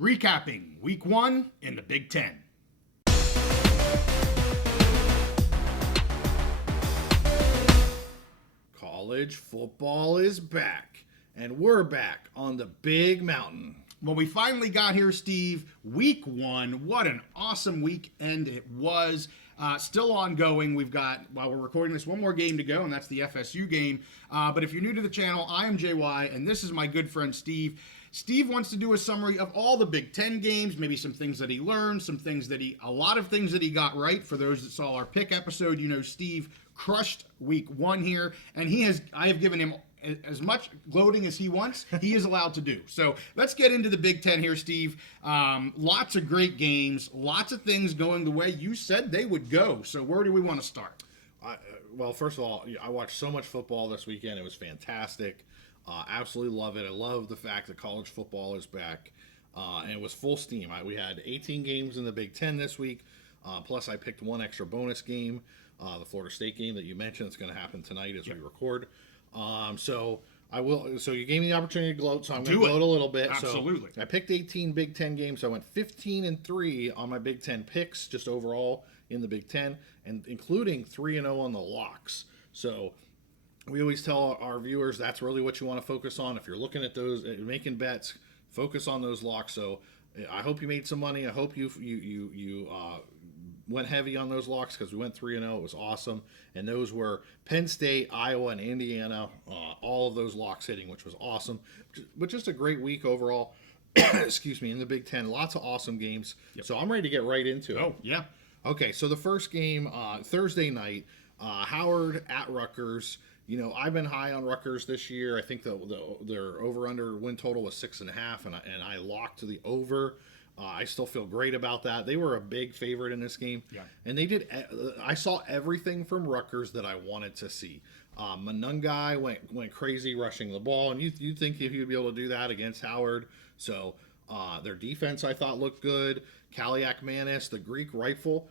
Recapping Week 1 in the Big Ten. College football is back, and we're back on the Big Mountain. Well, we finally got here, Steve. Week 1. What an awesome weekend it was. Still ongoing. We've got, while we're recording this, one more game to go, and that's the FSU game. But if you're new to the channel, I am JY, and this is my good friend Steve. Steve wants to do a summary of all the Big Ten games, maybe some things that he learned, a lot of things that he got right. For those that saw our pick episode, you know Steve crushed Week 1 here, and I have given him as much gloating as he wants, he is allowed to do. So let's get into the Big Ten here, Steve. Lots of great games, lots of things going the way you said they would go. So where do we want to start? Well, first of all, I watched so much football this weekend. It was fantastic. Absolutely love it. I love the fact that college football is back, and it was full steam. We had 18 games in the Big Ten this week, plus I picked one extra bonus game, the Florida State game that you mentioned. It's going to happen tonight as we record. So you gave me the opportunity to gloat, so I'm going to gloat a little bit. Absolutely. So I picked 18 Big Ten games. So I went 15-3 on my Big Ten picks, just overall in the Big Ten, and including 3-0 on the locks. So we always tell our viewers that's really what you want to focus on. If you're looking at those, making bets, focus on those locks. So I hope you made some money. I hope you went heavy on those locks, because we went 3-0. It was awesome. And those were Penn State, Iowa, and Indiana. All of those locks hitting, which was awesome. But just a great week overall. Excuse me, in the Big Ten. Lots of awesome games. Yep. So I'm ready to get right into it. Oh, yeah. Okay, so the first game, Thursday night, Howard at Rutgers. You know, I've been high on Rutgers this year. I think their over-under win total was 6.5, and I locked the over. I still feel great about that. They were a big favorite in this game. Yeah. And they did. I saw everything from Rutgers that I wanted to see. Manungai went crazy rushing the ball, and you'd think he would be able to do that against Howard. So their defense, I thought, looked good. Kaliak Manis, the Greek rifle,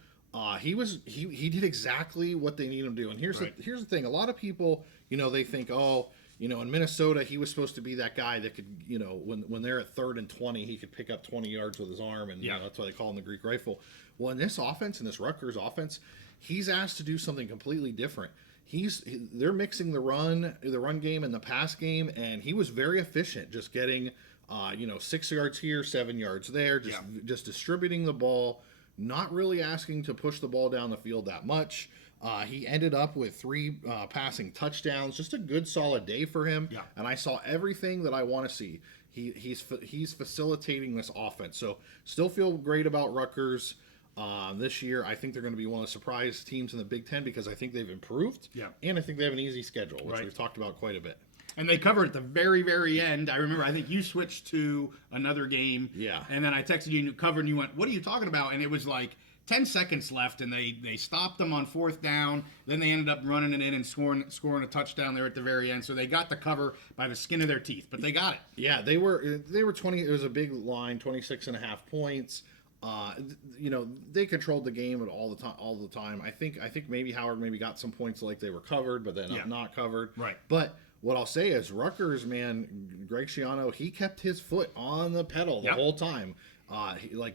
he did exactly what they need him to do. And here's the thing: a lot of people, they think, in Minnesota, he was supposed to be that guy that could, when they're at 3rd and 20, he could pick up 20 yards with his arm, and that's why they call him the Greek rifle. Well, in this offense, in this Rutgers offense, he's asked to do something completely different. They're mixing the run game and the pass game, and he was very efficient, just getting 6 yards here, 7 yards there, just distributing the ball, not really asking to push the ball down the field that much. He ended up with 3 passing touchdowns. Just a good, solid day for him. Yeah. And I saw everything that I want to see. He's facilitating this offense. So still feel great about Rutgers this year. I think they're going to be one of the surprise teams in the Big Ten, because I think they've improved. Yeah. And I think they have an easy schedule, which we've talked about quite a bit. And they covered at the very, very end. I remember, I think you switched to another game. Yeah. And then I texted you and you covered, and you went, "What are you talking about?" And it was like 10 seconds left, and they stopped them on 4th down. Then they ended up running it in and scoring a touchdown there at the very end. So they got the cover by the skin of their teeth, but they got it. Yeah, they were 20. It was a big line, 26.5 points. They controlled the game all the time. I think maybe Howard got some points like they were covered, but then not covered. Right. But what I'll say is Rutgers, man, Greg Schiano, he kept his foot on the pedal the whole time.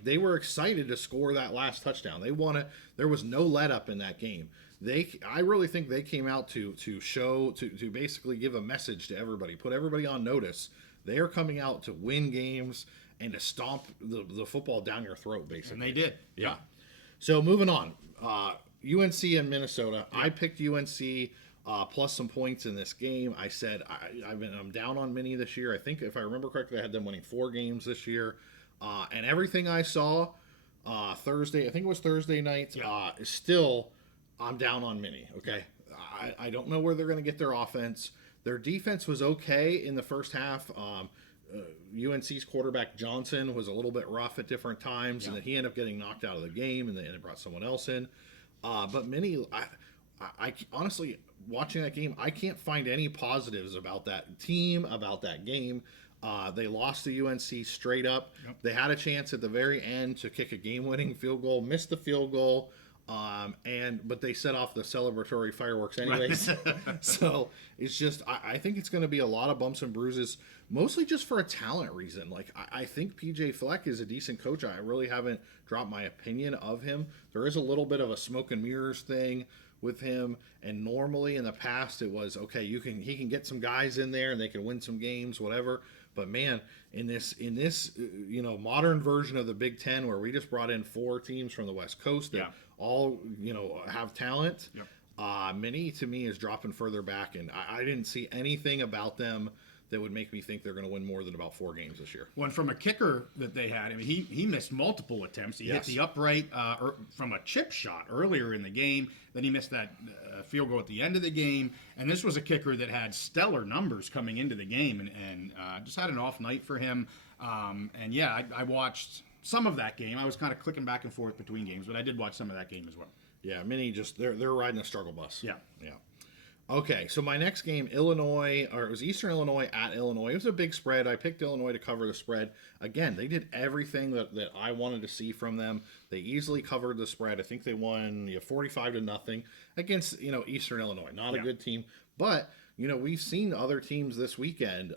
They were excited to score that last touchdown. They won it. There was no let up in that game. I really think they came out to basically give a message to everybody, put everybody on notice. They are coming out to win games and to stomp the football down your throat, basically. And they did. Yeah. So moving on, UNC and Minnesota. Yeah. I picked UNC plus some points in this game. I said I'm down on Mini this year. I think if I remember correctly, I had them winning 4 games this year. And everything I saw Thursday, I think it was Thursday night, still I'm down on Mini. Okay. I don't know where they're going to get their offense. Their defense was okay in the first half. UNC's quarterback Johnson was a little bit rough at different times, and then he ended up getting knocked out of the game, and they brought someone else in. But Mini, I honestly, watching that game, I can't find any positives about that team, about that game. They lost to UNC straight up. Yep. They had a chance at the very end to kick a game-winning field goal, missed the field goal. But they set off the celebratory fireworks anyways. Right. So it's just, I think it's going to be a lot of bumps and bruises, mostly just for a talent reason. Like, I think PJ Fleck is a decent coach. I really haven't dropped my opinion of him. There is a little bit of a smoke and mirrors thing with him, and normally in the past it was okay, he can get some guys in there and they can win some games, whatever. But man, in this modern version of the Big Ten, where we just brought in 4 teams from the West Coast that all have talent, Mini to me is dropping further back, and I didn't see anything about them that would make me think they're going to win more than about 4 games this year. Well, and from a kicker that they had, I mean, he missed multiple attempts. He hit the upright from a chip shot earlier in the game. Then he missed that field goal at the end of the game. And this was a kicker that had stellar numbers coming into the game, and just had an off night for him. I watched some of that game. I was kind of clicking back and forth between games, but I did watch some of that game as well. Yeah, Mini they're riding a struggle bus. Yeah. Okay, so my next game, it was Eastern Illinois at Illinois. It was a big spread. I picked Illinois to cover the spread. Again, they did everything that I wanted to see from them. They easily covered the spread. I think they won 45-0 against Eastern Illinois. Not a good team, but we've seen other teams this weekend,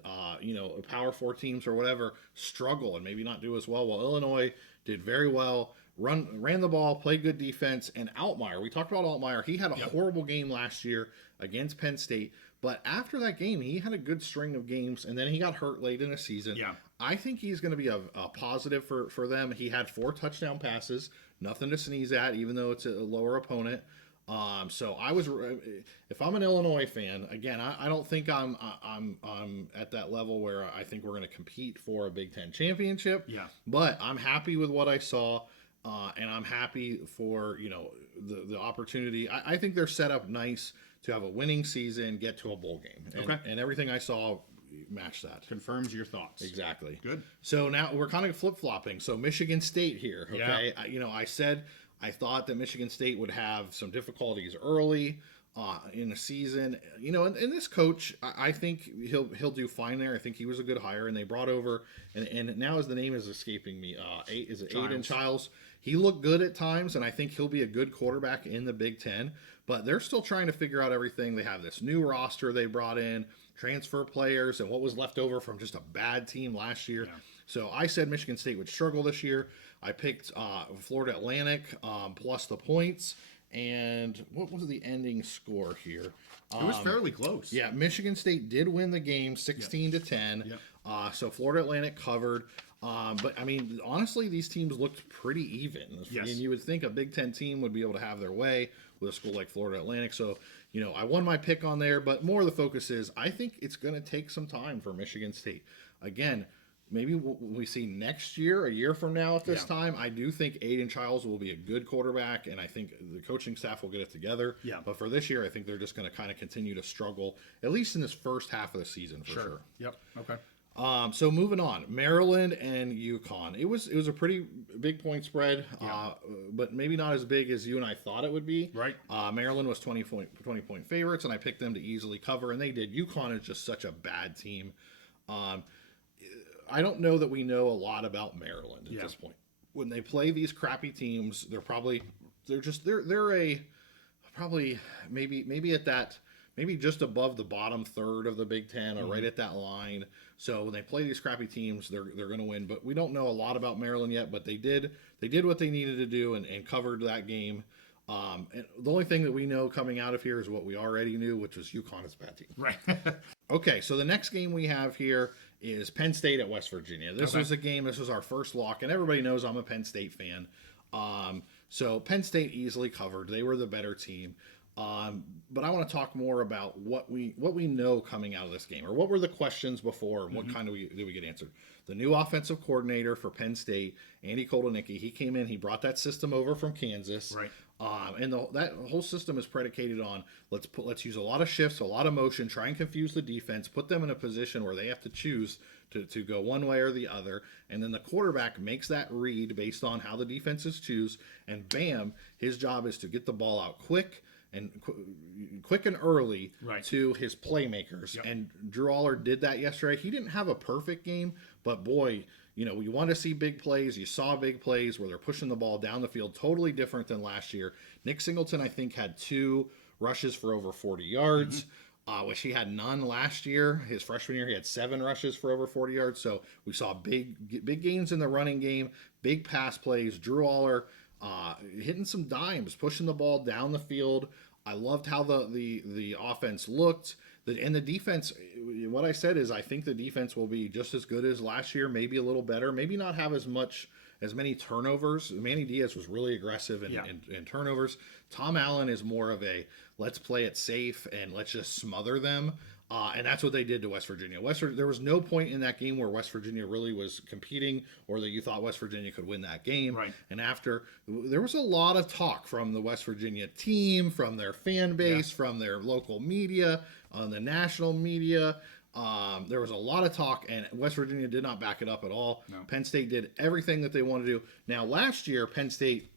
Power 4 teams or whatever, struggle and maybe not do as well. Well, Illinois did very well. Ran the ball, played good defense, and Altmaier. We talked about Altmaier. He had a horrible game last year against Penn State, but after that game, he had a good string of games, and then he got hurt late in the season. Yeah. I think he's going to be a positive for them. He had 4 touchdown passes, nothing to sneeze at, even though it's a lower opponent. So if I'm an Illinois fan, again, I don't think I'm at that level where I think we're going to compete for a Big Ten championship. Yeah. But I'm happy with what I saw. And I'm happy for, the opportunity. I think they're set up nice to have a winning season, get to a bowl game. And everything I saw matched that. Confirms your thoughts. Exactly. Good. So now we're kind of flip-flopping. So Michigan State here, okay? Yeah. I said I thought that Michigan State would have some difficulties early in the season. And this coach, I think he'll do fine there. I think he was a good hire, and they brought over, and now the name is escaping me. Aiden Childs? He looked good at times, and I think he'll be a good quarterback in the Big Ten. But they're still trying to figure out everything. They have this new roster they brought in, transfer players, and what was left over from just a bad team last year. Yeah. So I said Michigan State would struggle this year. I picked Florida Atlantic plus the points. And what was the ending score here? It was fairly close. Yeah, Michigan State did win the game 16-10. Yep. So Florida Atlantic covered. But I mean, honestly, these teams looked pretty even. Yes. And you would think a Big Ten team would be able to have their way with a school like Florida Atlantic. So, I won my pick on there, but more of the focus is I think it's going to take some time for Michigan State. Again, maybe we see next year, a year from now at this time. I do think Aiden Childs will be a good quarterback, and I think the coaching staff will get it together. Yeah. But for this year, I think they're just going to kind of continue to struggle, at least in this first half of the season for sure. Yep. Okay. So moving on, Maryland and UConn. It was a pretty big point spread, but maybe not as big as you and I thought it would be. Right. Maryland was 20 point favorites, and I picked them to easily cover, and they did. UConn is just such a bad team. I don't know that we know a lot about Maryland at this point. When they play these crappy teams, they're maybe just above the bottom third of the Big Ten, or right at that line. So when they play these crappy teams, they're going to win. But we don't know a lot about Maryland yet. But they did what they needed to do and covered that game. And the only thing that we know coming out of here is what we already knew, which was UConn is a bad team. Right. Okay, so the next game we have here is Penn State at West Virginia. This was a game. This was our first lock, and everybody knows I'm a Penn State fan. So Penn State easily covered. They were the better team. But I want to talk more about what we know coming out of this game, or what were the questions before, and what kind of did we get answered. The new offensive coordinator for Penn State, Andy Koldenicki, he came in, he brought that system over from Kansas, right? And that whole system is predicated on let's use a lot of shifts, a lot of motion, try and confuse the defense, put them in a position where they have to choose to go one way or the other, and then the quarterback makes that read based on how the defenses choose, and bam, his job is to get the ball out quick and early to his playmakers. Yep. And Drew Aller did that yesterday. He didn't have a perfect game, but boy, you want to see big plays. You saw big plays where they're pushing the ball down the field, totally different than last year. Nick Singleton, I think, had 2 rushes for over 40 yards, which he had none last year. His freshman year, he had 7 rushes for over 40 yards. So we saw big gains in the running game, big pass plays. Drew Aller hitting some dimes, pushing the ball down the field. I loved how the offense looked. And the defense, what I said is I think the defense will be just as good as last year, maybe a little better, maybe not have as many turnovers. Manny Diaz was really aggressive in turnovers. Tom Allen is more of a let's play it safe and let's just smother them. And that's what they did to West Virginia. There was no point in that game where West Virginia really was competing or that you thought West Virginia could win that game. Right. And there was a lot of talk from the West Virginia team, from their fan base, from their local media, on the national media. There was a lot of talk, and West Virginia did not back it up at all. No. Penn State did everything that they wanted to do. Now, last year, Penn State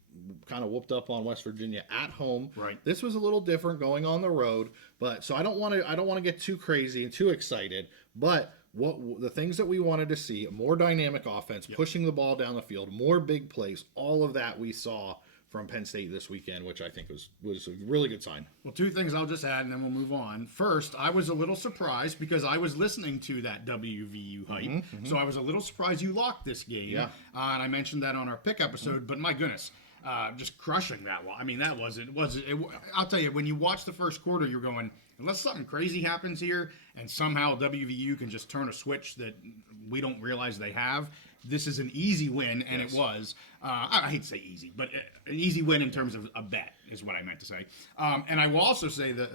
kind of whooped up on West Virginia at home. Right. This was a little different going on the road, but so I don't want to get too crazy and too excited. But the things that we wanted to see: a more dynamic offense, pushing the ball down the field, more big plays. All of that we saw from Penn State this weekend, which I think was a really good sign. Well, 2 things I'll just add, and then we'll move on. First, I was a little surprised because I was listening to that WVU hype, so I was a little surprised you locked this game. Yeah. And I mentioned that on our pick episode, but my goodness, just crushing that one. I mean, that wasn't. I'll tell you, when you watch the first quarter, you're going, unless something crazy happens here, and somehow WVU can just turn a switch that we don't realize they have. This is an easy win, and it was. I hate to say easy, but an easy win in terms of a bet is what I meant to say. And I will also say that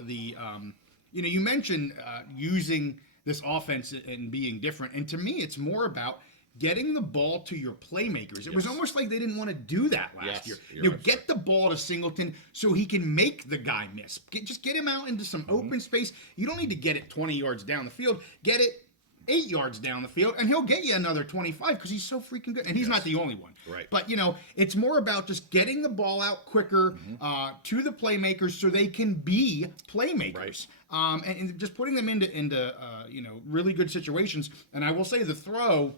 you mentioned using this offense and being different, and to me, it's more about getting the ball to your playmakers. It was almost like they didn't want to do that last year. Get the ball to Singleton so he can make the guy miss. Just get him out into some open space. You don't need to get it 20 yards down the field. Get it 8 yards down the field, and he'll get you another 25 because he's so freaking good. And he's not the only one. Right. But, it's more about just getting the ball out quicker to the playmakers so they can be playmakers. Right. And just putting them into really good situations. And I will say the throw,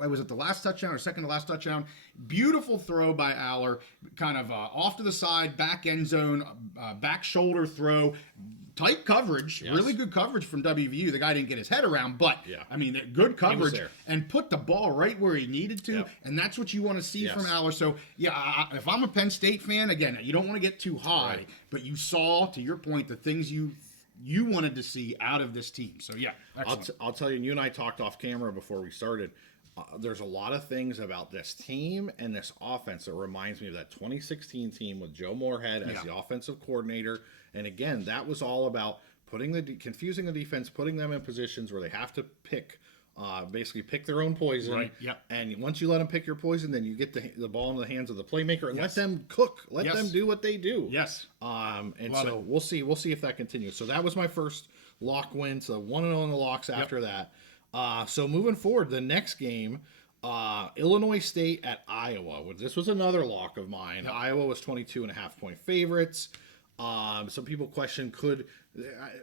I was at the last touchdown or second to last touchdown. Beautiful throw by Aller, kind of off to the side, back end zone, back shoulder throw. Tight coverage, really good coverage from WVU. The guy didn't get his head around, but I mean, good coverage and put the ball right where he needed to, and that's what you want to see from Aller. So, if I'm a Penn State fan, again, you don't want to get too high, but you saw, to your point, the things you wanted to see out of this team. So, I'll tell you, and you and I talked off camera before we started. There's a lot of things about this team and this offense that reminds me of that 2016 team with Joe Moorhead as the offensive coordinator. And again, that was all about confusing the defense, putting them in positions where they have to basically pick their own poison. Right. Yep. And once you let them pick your poison, then you get the ball in the hands of the playmaker and let them cook. Let them do what they do. Yes. And Love so it. We'll see if that continues. So that was my first lock win. So 1-0 in the locks after that. So moving forward, the next game, Illinois State at Iowa. This was another lock of mine. Yep. Iowa was 22.5-point favorites. Some people question,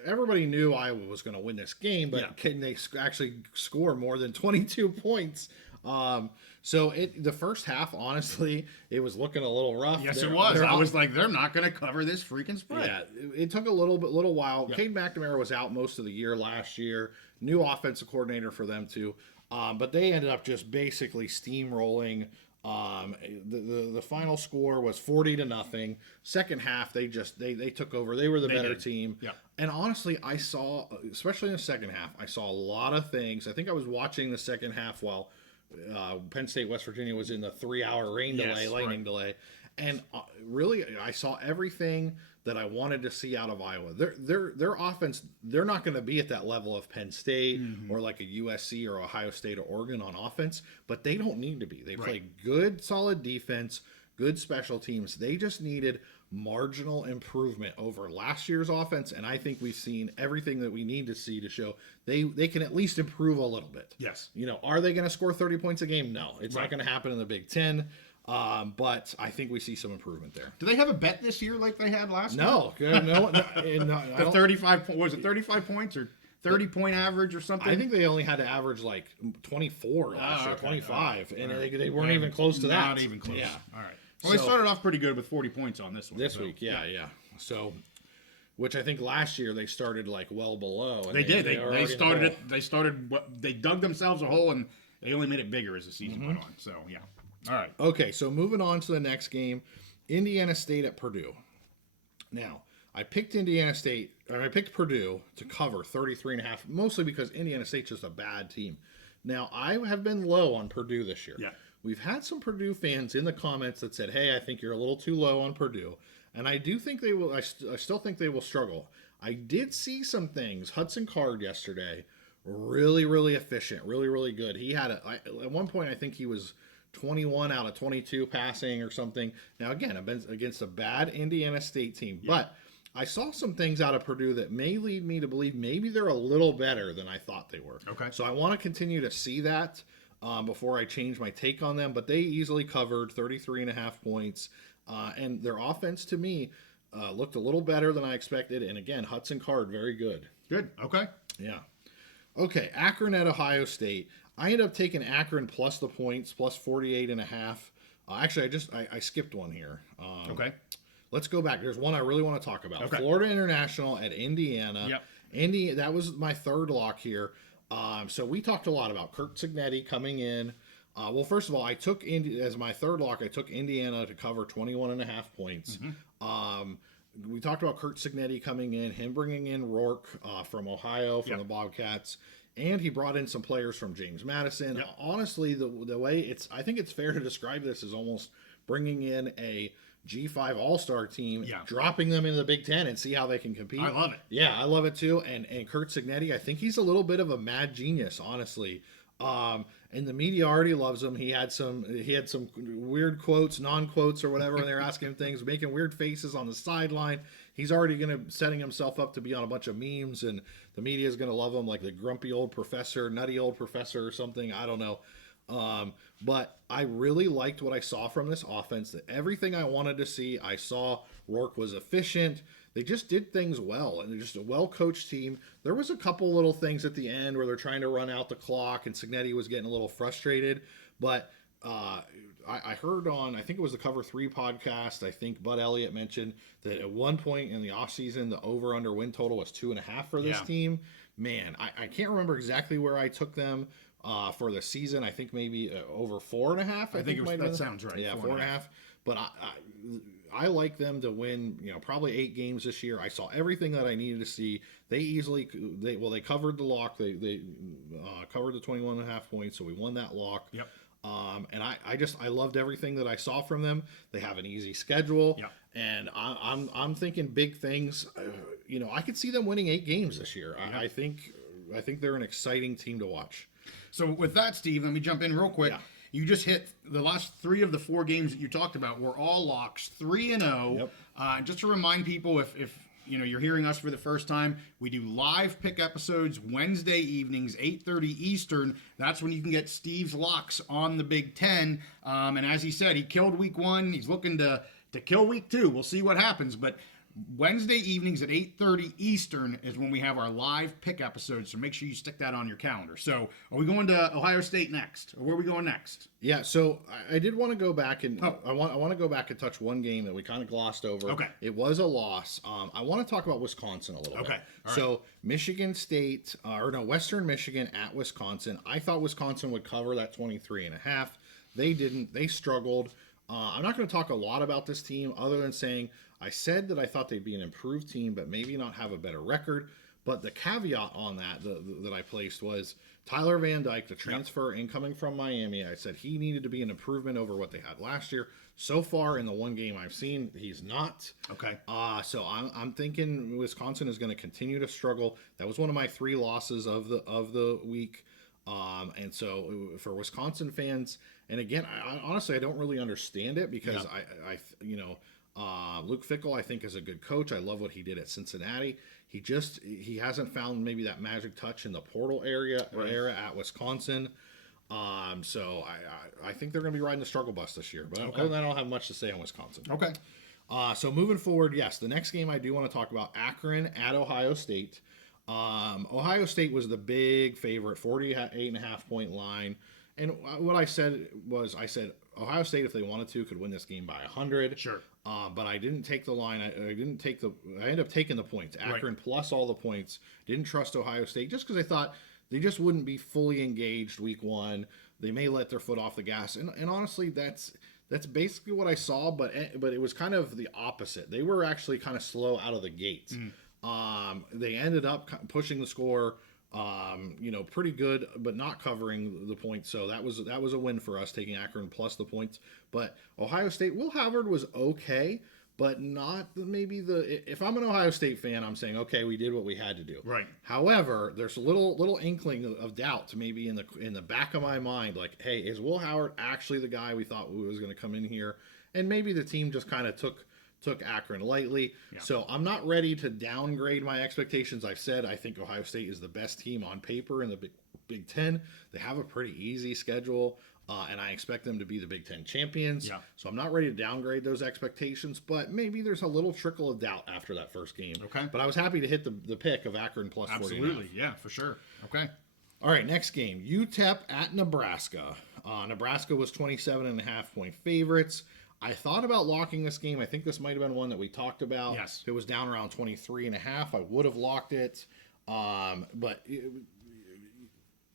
everybody knew Iowa was going to win this game, but can they actually score more than 22 points? So the first half, honestly, it was looking a little rough. Yes, it was. I was like, they're not going to cover this freaking spread. Yeah, it took a little while. Yep. Cade McNamara was out most of the year last year. New offensive coordinator for them too. But they ended up just basically steamrolling. The final score was 40-0. Second half, they took over. They were the better team. Yeah. And honestly, I saw, especially in the second half, I saw a lot of things. I think I was watching the second half while Penn State, West Virginia was in the 3-hour lightning delay. And really, I saw everything that I wanted to see out of Iowa. Their offense, they're not going to be at that level of Penn State or like a USC or Ohio State or Oregon on offense, but they don't need to be. They play good, solid defense, good special teams. They just needed marginal improvement over last year's offense, and I think we've seen everything that we need to see to show they can at least improve a little bit. Yes. Are they going to score 30 points a game? No. It's not going to happen in the Big Ten. But I think we see some improvement there. Do they have a bet this year like they had last year? No. The 35 was it 35 points or 30-point average or something? I think they only had to average like 24 last year, 25, okay. and they weren't even close to that. Not even close. Yeah. All right. Well, they started off pretty good with 40 points on this one. This week, yeah. So, which I think last year they started like well below. And They did. were They already in the started hole. it. They started. They dug themselves a hole, and they only made it bigger as the season went on. So yeah. All right. Okay, so moving on to the next game, Indiana State at Purdue. Now, I picked Purdue to cover 33.5, mostly because Indiana State's just a bad team. Now, I have been low on Purdue this year. Yeah. We've had some Purdue fans in the comments that said, hey, I think you're a little too low on Purdue. And I do think they will, I still think they will struggle. I did see some things. Hudson Card yesterday, really, really efficient, really, really good. He had at one point, I think he was 21 out of 22 passing or something. Now, again, against a bad Indiana State team. Yeah. But I saw some things out of Purdue that may lead me to believe maybe they're a little better than I thought they were. Okay. So I want to continue to see that before I change my take on them. But they easily covered 33.5 points. And their offense, to me, looked a little better than I expected. And again, Hudson Card, very good. Good. Okay. Yeah. Okay, Akron at Ohio State. I ended up taking Akron plus the points, plus 48.5. Actually, I skipped one here. Okay. Let's go back. There's one I really want to talk about. Okay. Florida International at Indiana. Yep. That was my third lock here. So we talked a lot about Kurt Cignetti coming in. Well, first of all, I took as my third lock, I took Indiana to cover 21.5 points. Mm-hmm. We talked about Kurt Cignetti coming in, him bringing in Rourke from Ohio, from the Bobcats, and he brought in some players from James Madison. Yep. Honestly, the way I think it's fair to describe this as almost bringing in a G5 All-Star team, dropping them into the Big Ten and see how they can compete. I love it. Yeah, I love it too. And Kurt Cignetti, I think he's a little bit of a mad genius, honestly. And the media already loves him. He had some weird quotes, non-quotes or whatever, and they're asking him things, making weird faces on the sideline. He's already setting himself up to be on a bunch of memes, and the media is going to love him like the grumpy old professor, nutty old professor or something. I don't know. But I really liked what I saw from this offense. That everything I wanted to see, I saw. Rourke was efficient. They just did things well, and they're just a well-coached team. There was a couple little things at the end where they're trying to run out the clock, and Cignetti was getting a little frustrated. But I heard on, I think it was the Cover 3 podcast, I think Bud Elliott mentioned that at one point in the offseason, the over-under win total was 2.5 for this team. Man, I can't remember exactly where I took them for the season. I think maybe over 4.5. I think it was, that sounds right. Yeah, 4.5. But I like them to win, probably 8 games this year. I saw everything that I needed to see. They covered the lock. They covered the 21.5 points, so we won that lock. Yep. And I loved everything that I saw from them. They have an easy schedule. Yep. And I'm thinking big things. I could see them winning 8 games this year. Yep. I think they're an exciting team to watch. So with that, Steve, let me jump in real quick. Yeah. You just hit the last 3 of the 4 games that you talked about were all locks, 3-0. Yep. Just to remind people, if you're hearing us for the first time, we do live pick episodes Wednesday evenings, 8:30 Eastern. That's when you can get Steve's locks on the Big Ten. And as he said, he killed week 1. He's looking to kill week 2. We'll see what happens, but Wednesday evenings at 8:30 Eastern is when we have our live pick episodes, so make sure you stick that on your calendar. So are we going to Ohio State next, or where are we going next? Yeah, so I did want to go back and I want to go back and touch one game that we kind of glossed over. Okay. It was a loss. I want to talk about Wisconsin a little bit. Okay. All So Michigan State, Western Michigan at Wisconsin. I thought Wisconsin would cover that 23.5. They didn't. They struggled. I'm not going to talk a lot about this team other than saying I said that I thought they'd be an improved team, but maybe not have a better record. But the caveat on that I placed was Tyler Van Dyke, the transfer incoming from Miami. I said he needed to be an improvement over what they had last year. So far in the one game I've seen, he's not. Okay. So I'm thinking Wisconsin is going to continue to struggle. That was one of my 3 losses of the week. And so for Wisconsin fans, and again, I honestly don't really understand it because Luke Fickell, I think, is a good coach. I love what he did at Cincinnati. He hasn't found maybe that magic touch in the portal era at Wisconsin. So I think they're going to be riding the struggle bus this year. But other than that, I don't have much to say on Wisconsin. Okay. So moving forward, yes, the next game I do want to talk about, Akron at Ohio State. Ohio State was the big favorite, 48.5 point line. And what I said was, Ohio State, if they wanted to, could win this game by 100. Sure. But I didn't take the line. I ended up taking the points. Akron plus all the points. Didn't trust Ohio State just because I thought they just wouldn't be fully engaged week one. They may let their foot off the gas. And honestly, that's basically what I saw. But it was kind of the opposite. They were actually kind of slow out of the gates. They ended up pushing the score. Pretty good, but not covering the points. So that was a win for us, taking Akron plus the points. But Ohio State, Will Howard was okay, but not maybe if I'm an Ohio State fan, I'm saying, okay, we did what we had to do. Right. However, there's a little inkling of doubt maybe in the back of my mind, like, hey, is Will Howard actually the guy we thought was going to come in here? And maybe the team just kind of took Akron lightly. Yeah. So I'm not ready to downgrade my expectations. I've said I think Ohio State is the best team on paper in the Big Ten. They have a pretty easy schedule, and I expect them to be the Big Ten champions. Yeah. So I'm not ready to downgrade those expectations, but maybe there's a little trickle of doubt after that first game. Okay. But I was happy to hit the pick of Akron plus 49. Absolutely, yeah, for sure. Okay. All right, next game, UTEP at Nebraska. Nebraska was 27.5 point favorites. I thought about locking this game. I think this might have been one that we talked about. Yes. If it was down around 23.5, I would have locked it.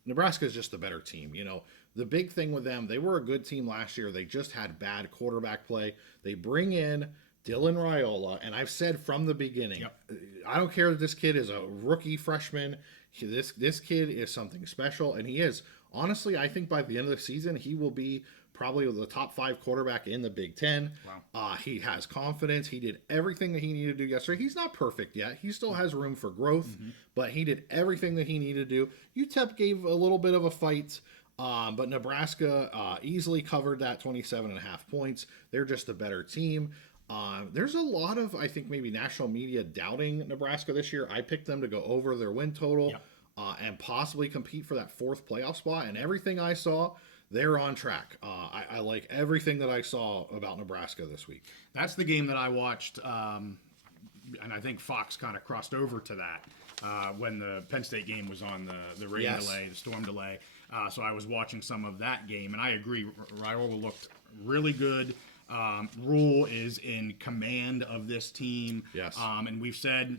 Nebraska is just a better team. The big thing with them, they were a good team last year. They just had bad quarterback play. They bring in Dylan Raiola, and I've said from the beginning, I don't care that this kid is a rookie freshman. This kid is something special, and he is. Honestly, I think by the end of the season, he will be probably the top 5 quarterback in the Big Ten. Wow. He has confidence. He did everything that he needed to do yesterday. He's not perfect yet. He still has room for growth, but he did everything that he needed to do. UTEP gave a little bit of a fight, but Nebraska easily covered that 27.5 points. They're just a better team. There's a lot of, I think, maybe national media doubting Nebraska this year. I picked them to go over their win total and possibly compete for that 4th playoff spot, and everything I saw, they're on track. I like everything that I saw about Nebraska this week. That's the game that I watched, and I think Fox kind of crossed over to that when the Penn State game was on the rain delay, the storm delay. So I was watching some of that game, and I agree. Raiola looked really good. Rule is in command of this team. Yes. And we've said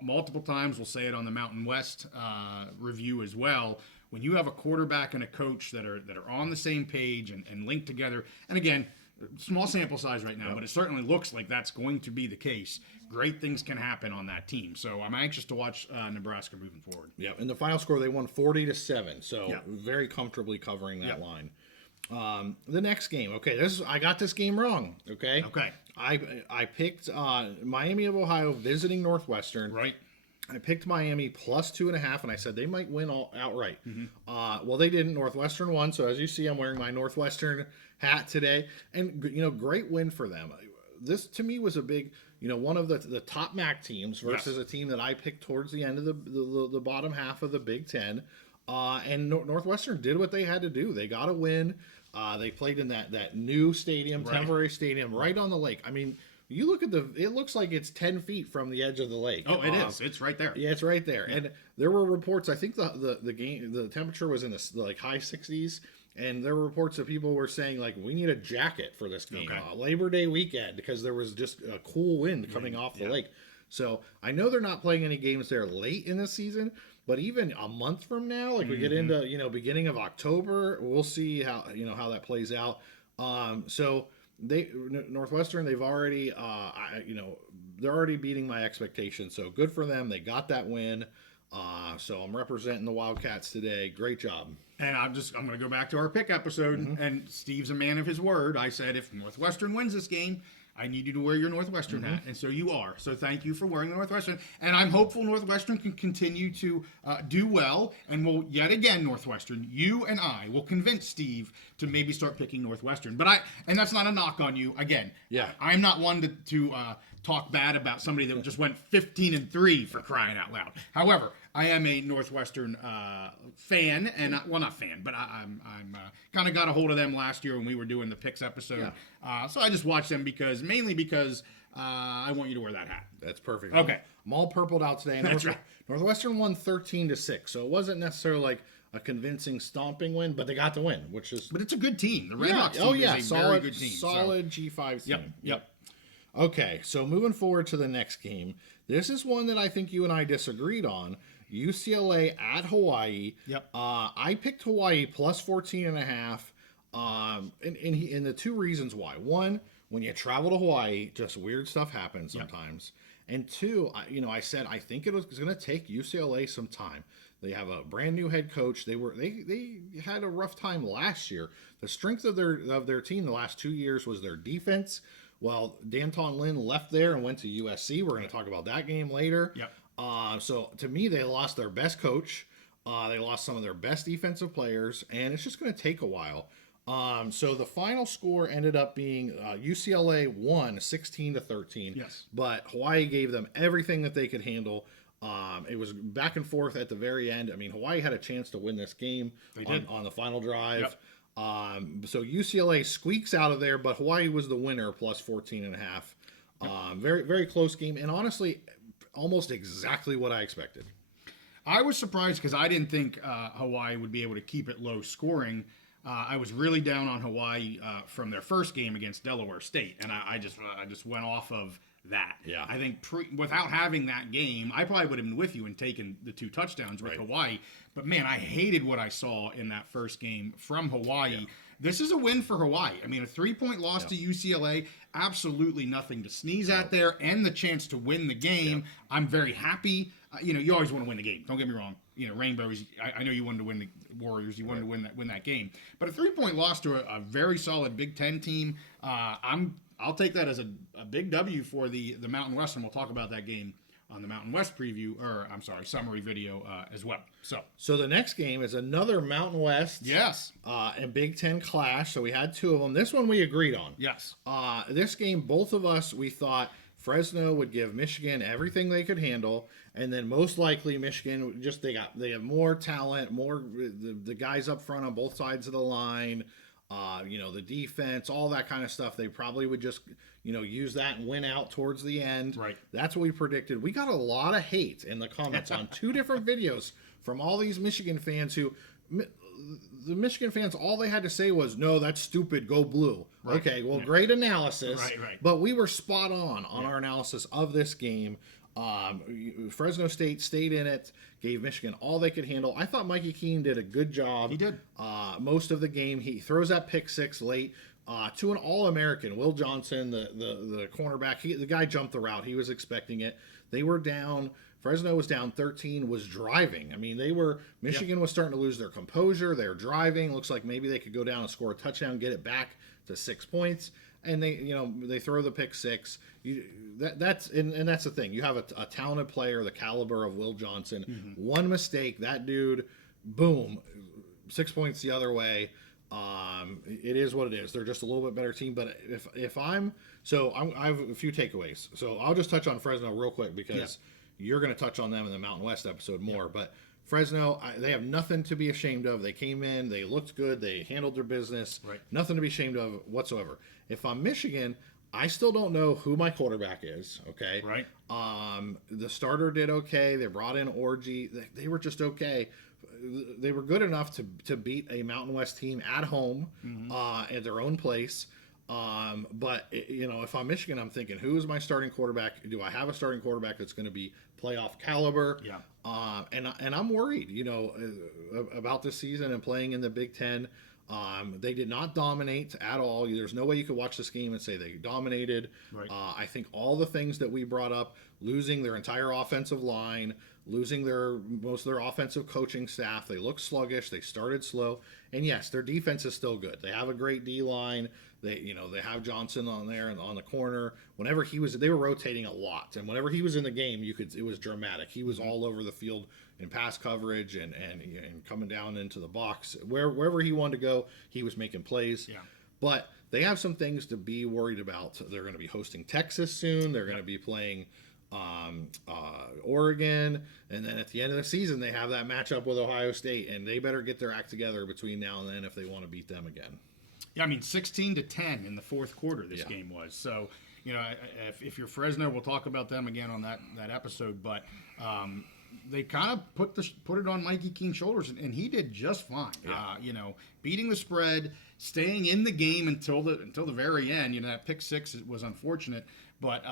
multiple times, we'll say it on the Mountain West review as well, when you have a quarterback and a coach that are on the same page and linked together, and again, small sample size right now, but it certainly looks like that's going to be the case. Great things can happen on that team. So I'm anxious to watch Nebraska moving forward. Yeah, in the final score, they won 40-7, so very comfortably covering that line. The next game, okay, I got this game wrong. Okay. I picked Miami of Ohio visiting Northwestern. Right. I picked Miami plus 2.5, and I said they might win outright. Well, they didn't. Northwestern won, so as you see, I'm wearing my Northwestern hat today, and great win for them. This to me was a big, one of the top MAC teams versus a team that I picked towards the end of the bottom half of the Big Ten, and Northwestern did what they had to do. They got a win. They played in that new stadium, temporary stadium, right on the lake. I mean, you look at it looks like it's 10 feet from the edge of the lake. Oh, it is. It's right there. Yeah, it's right there. Yeah. And there were reports, I think the temperature was in the high 60s, and there were reports that people were saying, like, we need a jacket for this game. Labor Day weekend, because there was just a cool wind coming off the lake. So I know they're not playing any games there late in the season, but even a month from now, like we get into, beginning of October, we'll see how that plays out. So Northwestern, they've already, they're already beating my expectations. So good for them. They got that win. So I'm representing the Wildcats today. Great job. And I'm going to go back to our pick episode, and Steve's a man of his word. I said, if Northwestern wins this game, I need you to wear your Northwestern hat, and so you are. So thank you for wearing the Northwestern. And I'm hopeful Northwestern can continue to do well, and will yet again, Northwestern, you and I will convince Steve to maybe start picking Northwestern. And that's not a knock on you. Again, I'm not one to talk bad about somebody that just went 15-3 for crying out loud. However, I am a Northwestern fan, and not fan, but I'm kind of got a hold of them last year when we were doing the picks episode. Yeah. So I just watched them mainly because I want you to wear that hat. That's perfect. Okay. I'm all purpled out today. That's right. Northwestern won 13-6, so it wasn't necessarily like a convincing stomping win, but they got the win, which is. But it's a good team. The Redhawks team is a very good team. Solid G5 team. Yep. Okay, so moving forward to the next game, this is one that I think you and I disagreed on. UCLA at Hawaii. Yep. I picked Hawaii plus 14.5. And the two reasons why. One, when you travel to Hawaii, just weird stuff happens sometimes. Yep. And two, I said I think it was going to take UCLA some time. They have a brand new head coach. They had a rough time last year. The strength of their team the last 2 years was their defense. Well, Danton Lin left there and went to USC. We're going to talk about that game later. Yep. So to me, they lost their best coach. They lost some of their best defensive players, and it's just going to take a while. So the final score ended up being UCLA won 16-13. Yes. But Hawaii gave them everything that they could handle. It was back and forth at the very end. I mean, Hawaii had a chance to win this game on the final drive. Yep. So UCLA squeaks out of there, but Hawaii was the winner plus 14.5. Very, very close game. And honestly, almost exactly what I expected. I was surprised because I didn't think Hawaii would be able to keep it low scoring. I was really down on Hawaii from their first game against Delaware State, and I just went off of that. Yeah. I think without having that game, I probably would have been with you and taken the 2 touchdowns with Hawaii. But man, I hated what I saw in that first game from Hawaii. Yeah. This is a win for Hawaii. I mean, a 3-point loss to UCLA, absolutely nothing to sneeze at there, and the chance to win the game. Yeah. I'm very happy. You always want to win the game. Don't get me wrong. Rainbows. I know you wanted to win the Warriors. You wanted to win that game. But a 3-point loss to a very solid Big Ten team. I'll take that as a big W for the Mountain West, and we'll talk about that game on the Mountain West summary video as well. So the next game is another Mountain West. Yes. And Big Ten clash. So we had 2 of them. This one we agreed on. Yes. This game, both of us, we thought Fresno would give Michigan everything they could handle, and then most likely Michigan they have more talent, more the guys up front on both sides of the line. The defense, all that kind of stuff. They probably would just, use that and win out towards the end. Right. That's what we predicted. We got a lot of hate in the comments on 2 different videos from all these Michigan fans who, the Michigan fans, all they had to say was, no, that's stupid, go blue. Right. Okay, well, great analysis. Right. But we were spot on our analysis of this game. Fresno State stayed in it, gave Michigan all they could handle. I thought Mikey Keene did a good job. He did. Most of the game. He throws that pick 6 late to an All-American, Will Johnson, the cornerback. The guy jumped the route. He was expecting it. They were down. Fresno was down 13, was driving. I mean, Michigan was starting to lose their composure. They were driving. Looks like maybe they could go down and score a touchdown, get it back to 6 points. And they throw the pick 6. That's the thing. You have a talented player, the caliber of Will Johnson. Mm-hmm. One mistake, that dude, boom, 6 points the other way. It is what it is. They're just a little bit better team. But I have a few takeaways. So I'll just touch on Fresno real quick because you're going to touch on them in the Mountain West episode more. Yeah. But Fresno, they have nothing to be ashamed of. They came in, they looked good, they handled their business. Right. Nothing to be ashamed of whatsoever. If I'm Michigan, I still don't know who my quarterback is. Okay. Right. The starter did okay. They brought in Orji. They were just okay. They were good enough to beat a Mountain West team at home, at their own place. But if I'm Michigan, I'm thinking, who is my starting quarterback? Do I have a starting quarterback that's going to be playoff caliber? Yeah. And I'm worried, about this season and playing in the Big Ten. They did not dominate at all. There's no way you could watch this game and say they dominated. Right. I think all the things that we brought up, losing their entire offensive line, losing most of their offensive coaching staff, they look sluggish. They started slow. And yes, their defense is still good. They have a great D line. They have Johnson on there and on the corner. Whenever they were rotating a lot, and whenever he was in the game, it was dramatic. He was all over the field in pass coverage and coming down into the box. Wherever he wanted to go, he was making plays. Yeah. But they have some things to be worried about. They're going to be hosting Texas soon. They're going to be playing Oregon, and then at the end of the season they have that matchup with Ohio State, and they better get their act together between now and then if they want to beat them again. Yeah, I mean 16-10 in the fourth quarter this game was. So, if you're Fresno, we'll talk about them again on that episode, but they kind of put it on Mikey Keene's shoulders, and he did just fine. Yeah. Beating the spread, staying in the game until the very end. That pick six was unfortunate, but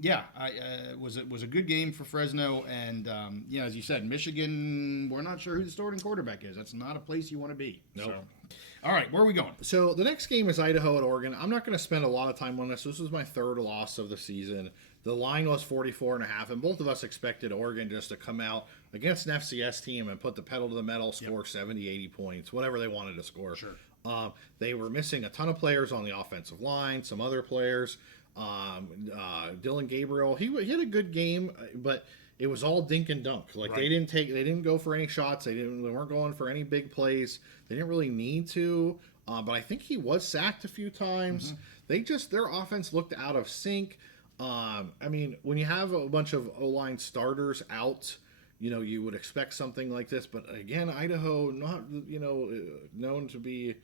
it was a good game for Fresno. And as you said, Michigan, we're not sure who the starting quarterback is. That's not a place you want to be. Nope. So, all right, where are we going? So the next game is Idaho at Oregon. I'm not going to spend a lot of time on this. This was my third loss of the season. The line was 44.5, and both of us expected Oregon just to come out against an FCS team and put the pedal to the metal, score 70, 80 points, whatever they wanted to score. Sure. They were missing a ton of players on the offensive line, some other players. Dylan Gabriel, he had a good game, but it was all dink and dunk. Like Right. they didn't go for any shots. They weren't going for any big plays. They didn't really need to. But I think he was sacked a few times. Their offense looked out of sync. I mean, when you have a bunch of O-line starters out, you would expect something like this. But again, Idaho, not known to be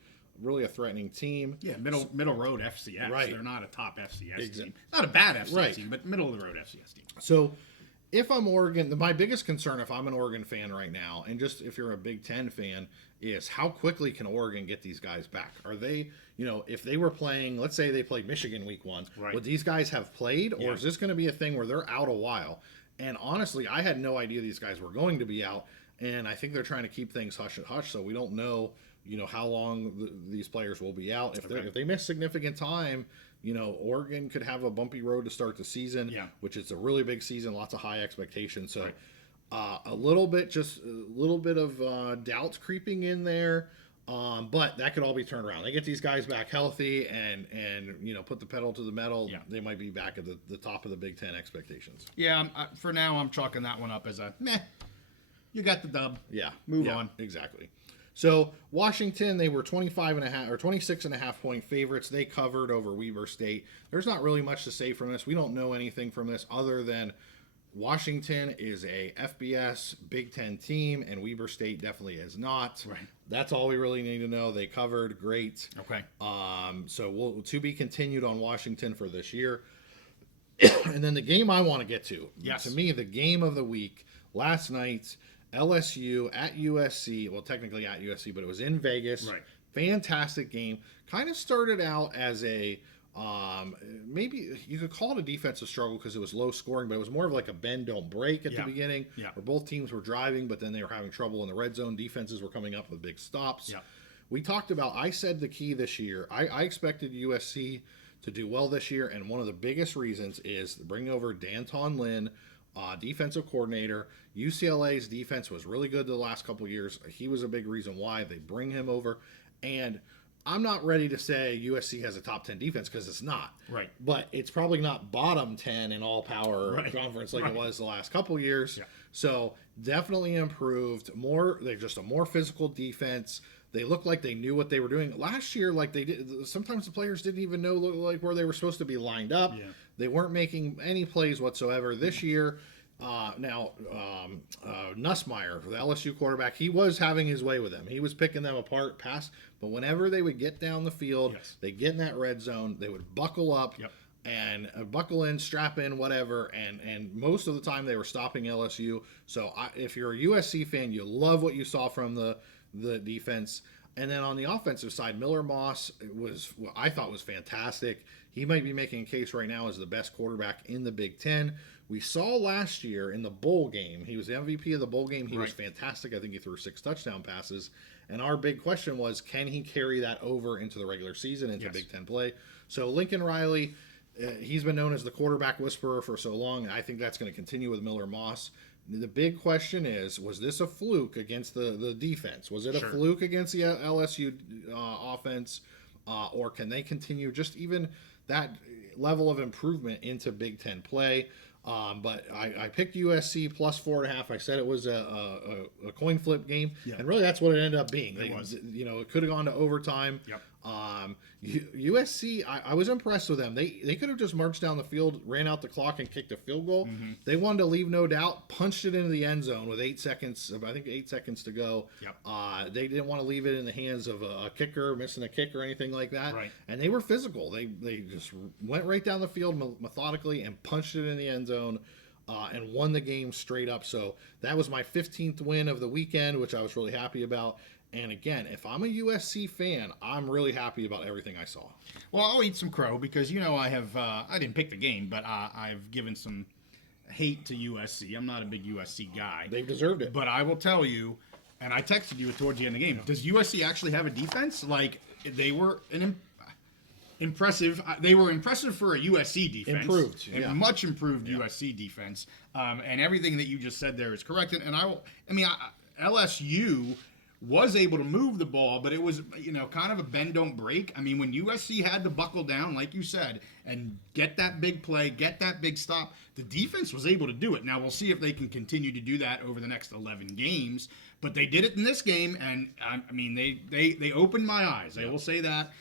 really a threatening team. Yeah, middle road FCS. Right. They're not a top FCS team. Not a bad FCS Right. team, but middle of the road FCS team. So if I'm Oregon, my biggest concern if I'm an Oregon fan right now, and just if you're a Big Ten fan, is how quickly can Oregon get these guys back? Are they, if they were playing, let's say they played Michigan week 1, Right. would these guys have played? Or Yeah. is this going to be a thing where they're out a while? And honestly, I had no idea these guys were going to be out. And I think they're trying to keep things hush and hush, so we don't know, how long these players will be out. If they miss significant time, Oregon could have a bumpy road to start the season, which is a really big season, lots of high expectations. So a little bit of doubts creeping in there, but that could all be turned around. They get these guys back healthy and put the pedal to the metal. Yeah. They might be back at the top of the Big Ten expectations. Yeah, for now, I'm chalking that one up as a meh. You got the dub. Yeah. Move on. Exactly. So Washington, they were 25.5 or 26.5 point favorites. They covered over Weber State. There's not really much to say from this. We don't know anything from this other than Washington is a FBS Big Ten team, and Weber State definitely is not. Right. That's all we really need to know. They covered. Great. Okay. So to be continued on Washington for this year. And then the game I want to get to. Yes. To me, the game of the week last night. LSU at USC. Well, technically at USC, but it was in Vegas. Right. Fantastic game. Kind of started out as a maybe you could call it a defensive struggle because it was low scoring, but it was more of like a bend don't break at the beginning, where both teams were driving, but then they were having trouble in the red zone. Defenses were coming up with big stops. Yeah. We talked about. I said the key this year. I expected USC to do well this year, and one of the biggest reasons is bring over Danton Lynn. Defensive coordinator. UCLA's defense was really good the last couple of years. He was a big reason why they bring him over. And I'm not ready to say USC has a top 10 defense because it's not. Right. But it's probably not bottom 10 in all power conference like it was the last couple of years. Yeah. So definitely improved. They're just a more physical defense. They looked like they knew what they were doing last year. Like they did. Sometimes the players didn't even know like where they were supposed to be lined up. Yeah. They weren't making any plays whatsoever this year. Nussmeier, the LSU quarterback, he was having his way with them. He was picking them apart, but whenever they would get down the field, they get in that red zone, they would buckle up and buckle in, strap in, whatever, and most of the time they were stopping LSU. So if you're a USC fan, you love what you saw from the defense. And then on the offensive side, Miller Moss I thought was fantastic. He might be making a case right now as the best quarterback in the Big Ten. We saw last year in the bowl game, he was the MVP of the bowl game. He was fantastic. I think he threw 6 touchdown passes. And our big question was, can he carry that over into the regular season, into Big Ten play? So Lincoln Riley, he's been known as the quarterback whisperer for so long. And I think that's going to continue with Miller Moss. The big question is, was this a fluke against the defense? Was it a fluke against the LSU offense? Or can they continue just even that level of improvement into Big Ten play? But I picked USC plus 4.5. I said it was a coin flip game, and really that's what it ended up being. It could have gone to overtime. Yep. USC, I was impressed with them. They could have just marched down the field, ran out the clock, and kicked a field goal. They wanted to leave no doubt, punched it into the end zone with 8 seconds. I think 8 seconds to go. Yep. They didn't want to leave it in the hands of a kicker, missing a kick or anything like that. Right. And they were physical. They just went right down the field methodically and punched it in the end zone. And won the game straight up. So that was my 15th win of the weekend, which I was really happy about. And again, if I'm a USC fan, I'm really happy about everything I saw. Well, I'll eat some crow because, I have, I didn't pick the game, but I've given some hate to USC. I'm not a big USC guy. They've deserved it. But I will tell you, and I texted you towards the end of the game, does USC actually have a defense? Like, they were impressive. They were impressive for a USC defense. Improved. Yeah. Much improved USC defense. And everything that you just said there is correct. And LSU was able to move the ball, but it was, kind of a bend don't break. I mean, when USC had to buckle down, like you said, and get that big play, get that big stop, the defense was able to do it. Now, we'll see if they can continue to do that over the next 11 games, but they did it in this game, and, they opened my eyes. I will say that,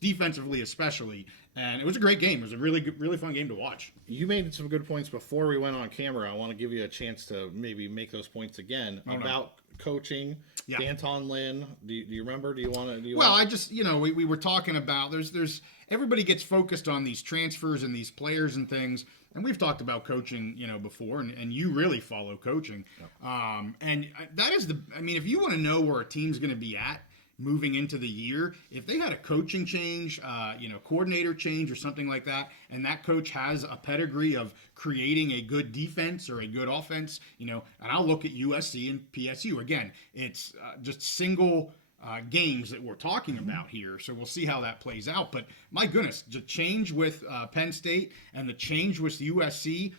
defensively especially, and it was a great game. It was a really good, really fun game to watch. You made some good points before we went on camera. I want to give you a chance to maybe make those points again about coaching. Yeah. D'Anton Lynn, do you remember? Do you want to? Well, I just, we were talking about there's everybody gets focused on these transfers and these players and things, and we've talked about coaching, before, and you really follow coaching. Yep. And that is if you want to know where a team's going to be at moving into the year, if they had a coaching change, coordinator change or something like that, and that coach has a pedigree of creating a good defense or a good offense, and I'll look at USC and PSU. Again, it's just single games that we're talking about here, so we'll see how that plays out. But my goodness, the change with Penn State and the change with USC,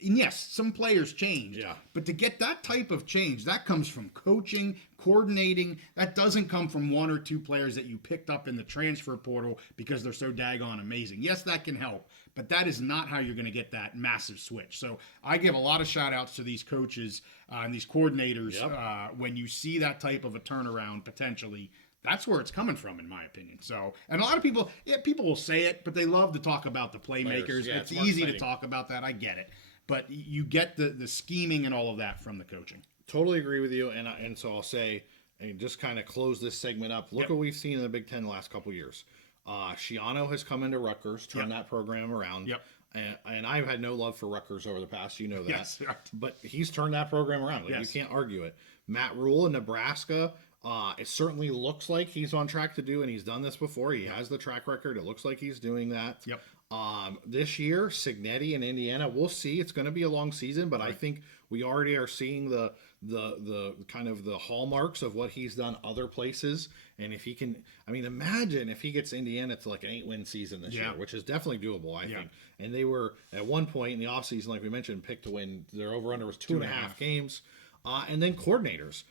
and yes, some players changed. Yeah. But to get that type of change, that comes from coaching, coordinating. That doesn't come from one or two players that you picked up in the transfer portal because they're so daggone amazing. Yes, that can help, but that is not how you're going to get that massive switch. So I give a lot of shout outs to these coaches and these coordinators. Yep. When you see that type of a turnaround potentially, that's where it's coming from, in my opinion. So, and a lot of people, people will say it, but they love to talk about the playmakers. Yeah, it's easy to talk about that. I get it. But you get the scheming and all of that from the coaching. Totally agree with you. And so I'll say, and just kind of close this segment up, look what we've seen in the Big Ten the last couple of years. Schiano has come into Rutgers, turned that program around. Yep. And I've had no love for Rutgers over the past, that. Yes. But he's turned that program around. You can't argue it. Matt Rule in Nebraska, it certainly looks like he's on track to do, and he's done this before. He has the track record. It looks like he's doing that. Yep. This year, Signetti in Indiana, we'll see. It's going to be a long season, but I think we already are seeing the kind of the hallmarks of what he's done other places. And if he can, imagine if he gets Indiana to like an 8-win season this year, which is definitely doable, I think. And they were at one point in the offseason, like we mentioned, picked to win. Their over-under was 2.5 games. And then coordinators.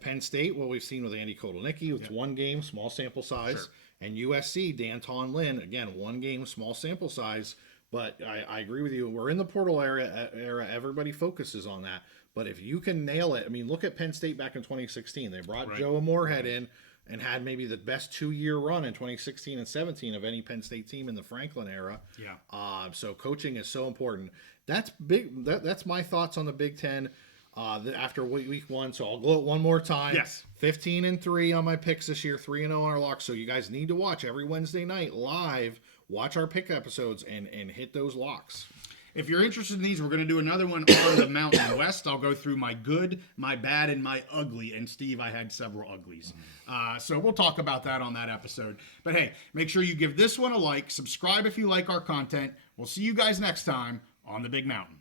Penn State, what we've seen with Andy Kotelnicki, it's one game, small sample size. Sure. And USC, D'Anton Lynn, again, one game, small sample size. But I agree with you. We're in the portal era. Everybody focuses on that. But if you can nail it, look at Penn State back in 2016. They brought Joe Moorhead in and had maybe the best 2-year run in 2016 and 17 of any Penn State team in the Franklin era. Yeah. So coaching is so important. That's big. That's my thoughts on the Big Ten. After week 1, so I'll go it one more time. Yes. 15-3 on my picks this year, 3-0 on our locks. So you guys need to watch every Wednesday night live. Watch our pick episodes and hit those locks. If you're interested in these, we're going to do another one on the Mountain West. I'll go through my good, my bad, and my ugly. And Steve, I had several uglies. So we'll talk about that on that episode. But hey, make sure you give this one a like. Subscribe if you like our content. We'll see you guys next time on the Big Mountain.